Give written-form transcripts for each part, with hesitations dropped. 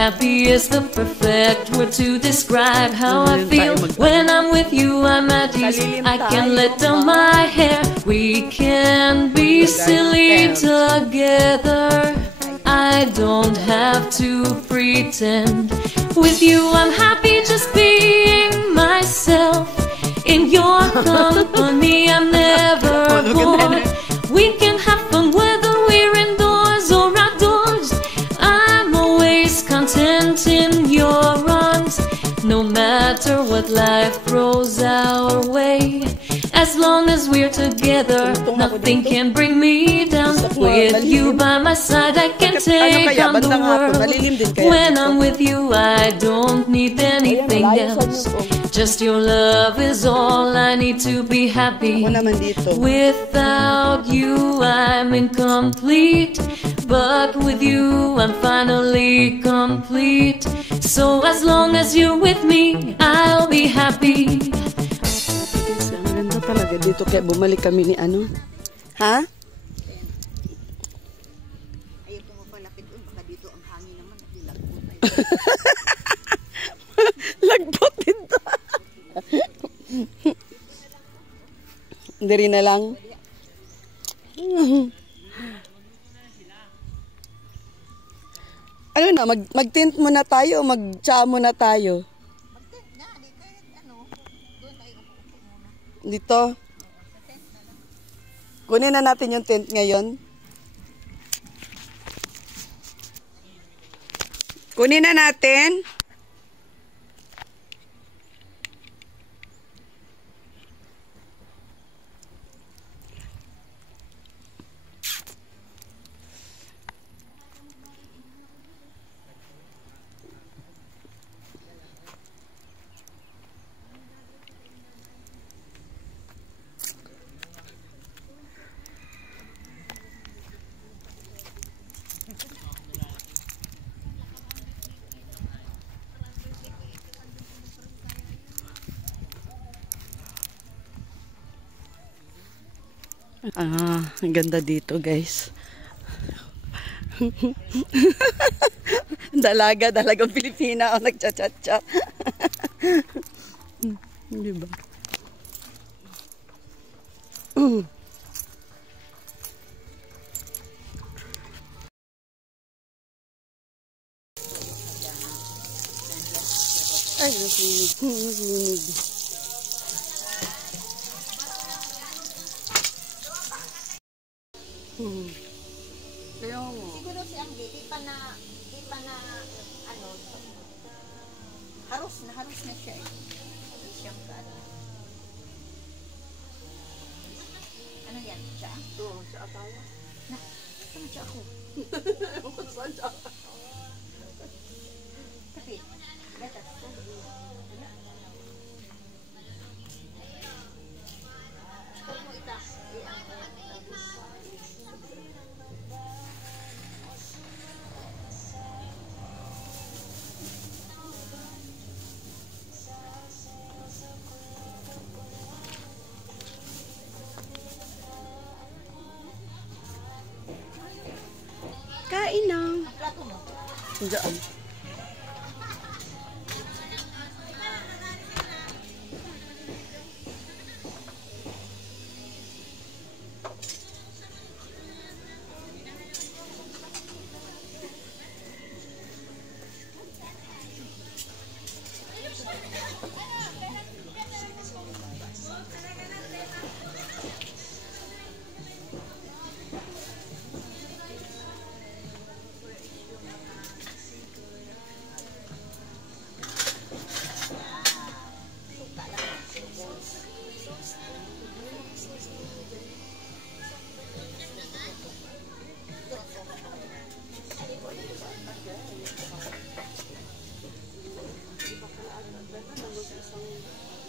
Happy is the perfect word to describe how I feel. When I'm with you, I'm at ease. I can let down my hair. We can be silly together. I don't have to pretend. With you, I'm happy just being myself. In your company, I'm never bored. We can have fun whether we're indoors or outdoors. I'm always content in your arms, no matter what life throws our way. As long as we're together, nothing can bring me down. With you by my side, I can take on the world. When I'm with you, I don't need anything else. Just your love is all I need to be happy. Without you, I'm incomplete. But with you, I'm finally complete. So as long as you're with me, I'll be happy. Maganda talaga dito, kaya bumalik kami ni ano. Ha? Ayaw ko mapalapit doon, baka dito ang hangin naman. Lagbot dito. Dari na lang. Ano na, mag-tint muna tayo o mag-tsa muna tayo? Mag-tint na, di kahit ano, doon tayo upo muna. Dito? Kunin na natin yung tent ngayon. Kunin na natin. Ang ganda dito, guys. Dalagang Pilipina o nagchat-chat-chat. Diba? Ay, nasinig. siya? Oo, siya tayo. Na, saan siya ako? Ewan ko saan siya. Kape. Gatas. Kung mo ita. Kain na. Ang plato mo. Diyan.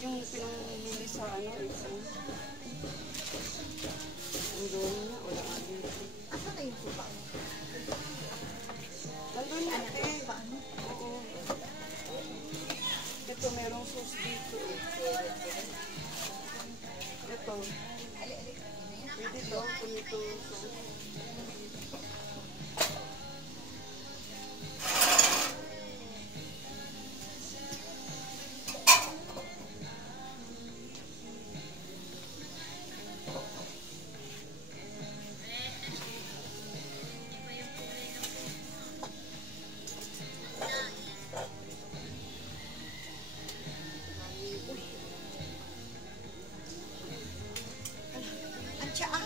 Yung pinamili sa ano, isang ang doon na, wala nga din. Asan na yung suba? Nandun natin. Oo. Ito, merong sauce dito. Ito. Pwede daw kung ito sauce. Ang tsaa.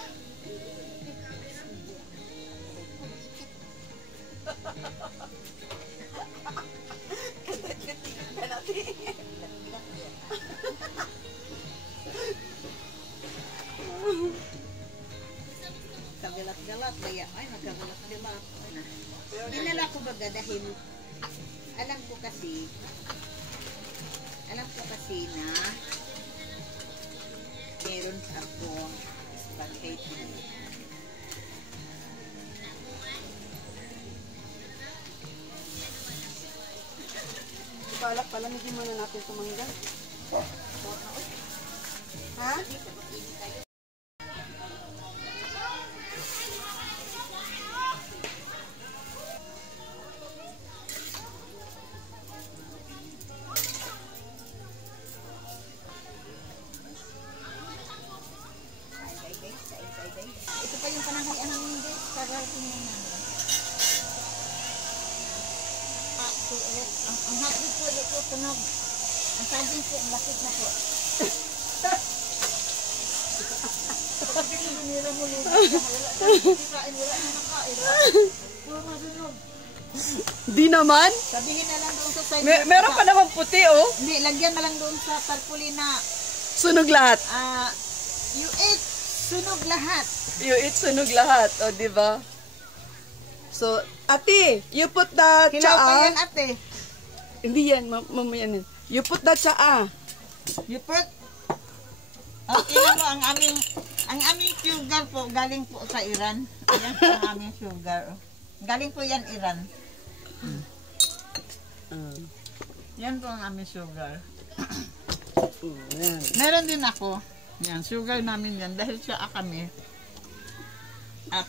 Kagalat-galat kaya ay nagkagalat-galat. Dinala ko baga dahil alam ko kasi na meron ako spaghetti. Balak pala, hindi muna natin tumanggal. Ha? Ito pa yung pananghalian namin guys, kararating na namin. Ang hapon po ito, tunog. Ang saging po, ang lakit na po. Pagkakin mo nila mo lupa, wala na nakain. Puro masunog. Di naman? Sabihin na lang doon sa side. Meron pa naman puti, oh. Hindi, lagyan na lang doon sa tarpaulin na Sunog lahat. you eat, sunog lahat. You eat sunog lahat, o, di ba? So, ate, you put the Hilaw pa tsaa. yan ate. Hindi yan, mamaya yan. You put the tsaa. You put, tingnan mo, ang aming sugar po, galing po sa Iran. Ayan po ang aming sugar. Galing po yan Iran. Yan po ang aming sugar. Yan. Meron din ako. Yan, sugar namin yan. Dahil siya kami.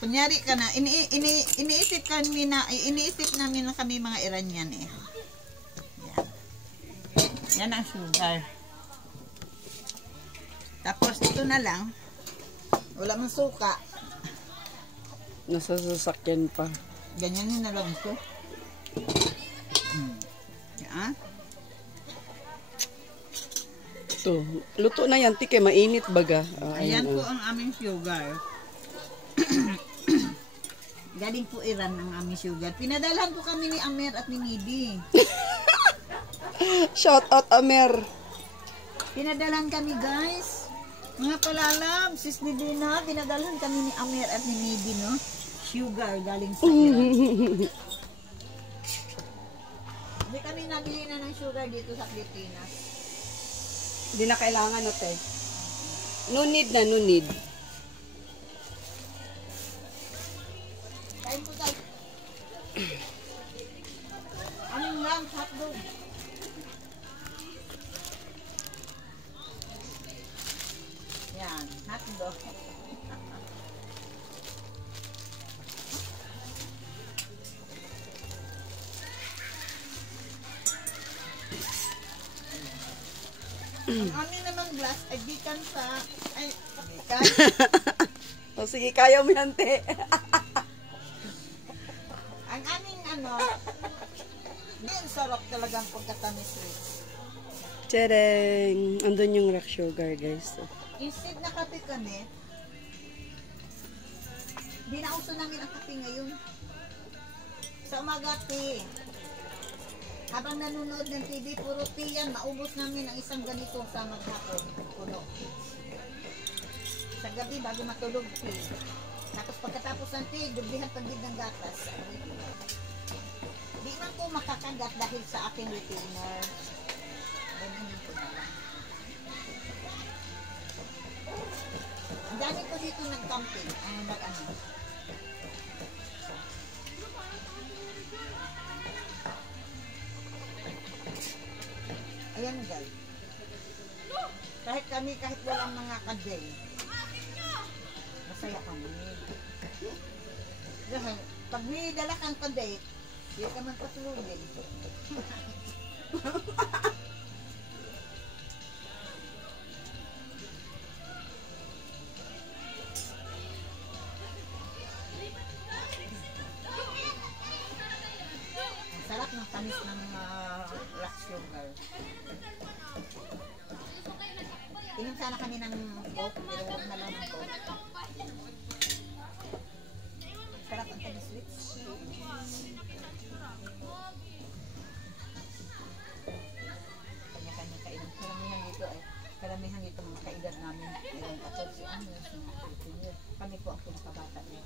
Kunyari ka na, iniisip namin na kami mga Iranian eh. Yan. Yan ang sugar. Tapos ito na lang. Wala mang suka. Nasa sasakyan pa. Ganyan yun na lang ito. Yan. Ito, luto na yan, tike, mainit baga. Ayan po ang aming sugar. Galing po Iran ang aming sugar. Pinadalhan po kami ni Amer at ni Midi. Shout out, Amer. Pinadalhan kami guys. Mga palalam, sis Divina, dinadalhan kami ni Amir at ni Midi, no? Sugar galing sa Iran. Hindi kami nabili na ng sugar dito sa Pilipinas. Hindi na kailangan, no, te? No need na, no need. Kain po tayo. Anong lang, hotdog? Yan, hotdog. Ang amin naman glass ay gikan sa... Ay, gikan. O sige, kaya mo yan, te. Ang aming din sarap talagang pagkatamis rin. Tadang! Andun yung rock sugar, guys. Instead na kape kami, binauso namin ang kape ngayon. Sa umaga, tea. Habang nanonood ng TV, puro tea yan. Maubos namin ang isang ganito sa maghapon. Puno. Sa gabi, bago matulog, tea. Tapos pagkatapos ng tea, dublihan pagdig ng gatas. Di man ko makakagat dahil sa aking retainer. Ganun ko na lang. Ang dami ko dito nag-camping. Ang nag-ano. Ayan guys. Kahit walang mga kaday, masaya kami. Dahil pag may dala kang kaday, hindi ka man patulogin. Ang sarap ng tamis ng rock sugar. Inom sana kami ng coke, pero huwag na lang ng coke. Sarap ang tamis sweets. Kanya-kanya kainan. Karamihan dito ay, karamihan dito mga kaedad namin. Ilang 14 anos, mga 15 years. Kami po ang pinakabata niya.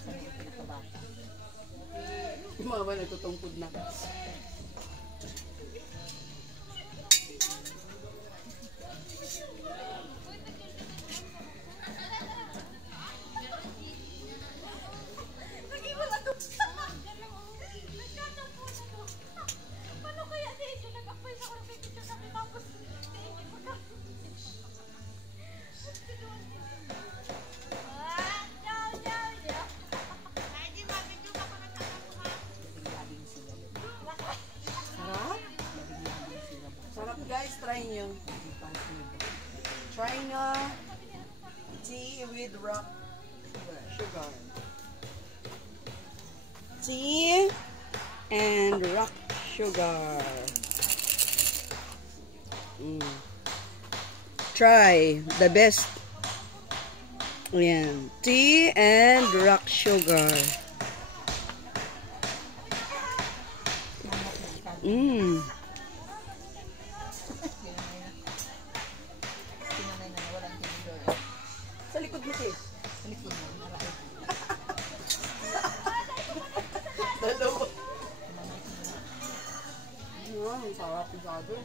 Kami ang pinakabata. Yung mga ba nagtutungkod na. Guys, try nyo. Try nyo tea with rock sugar. Tea and rock sugar. Try the best. Ayan. Tea and rock sugar. Sa likod mo, sis. Sa likod mo, marami. Dalawa. Ang sarap yung sabi.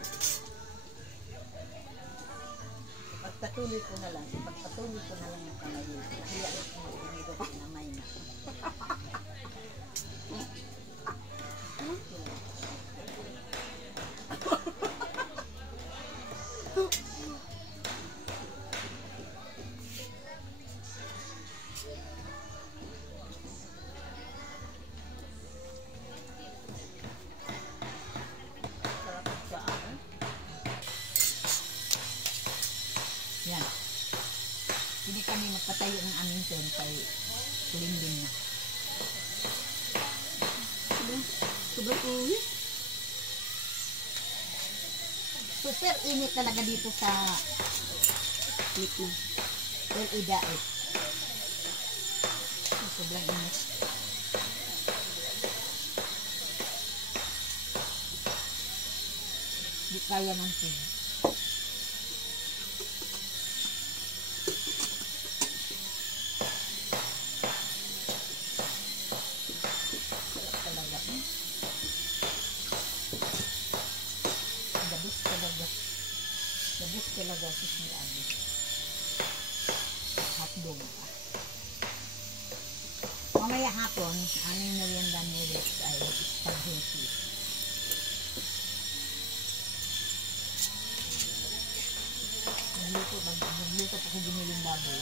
Pagpatuloy ko na lang ang kalayo. Kaya hindi ko pinamay na. Yan. Hindi kami magpatayo ng aming tent kay kulimlim na. Sobrang init. Super init talaga dito sa Init na. L.A. Sobrang init. Di kaya ng tent. Labis talaga si Abi. Hotdog pa. Mamaya hapon, aming merienda ni Rex ay spaghetti. Nagluto pa ko giniling baboy.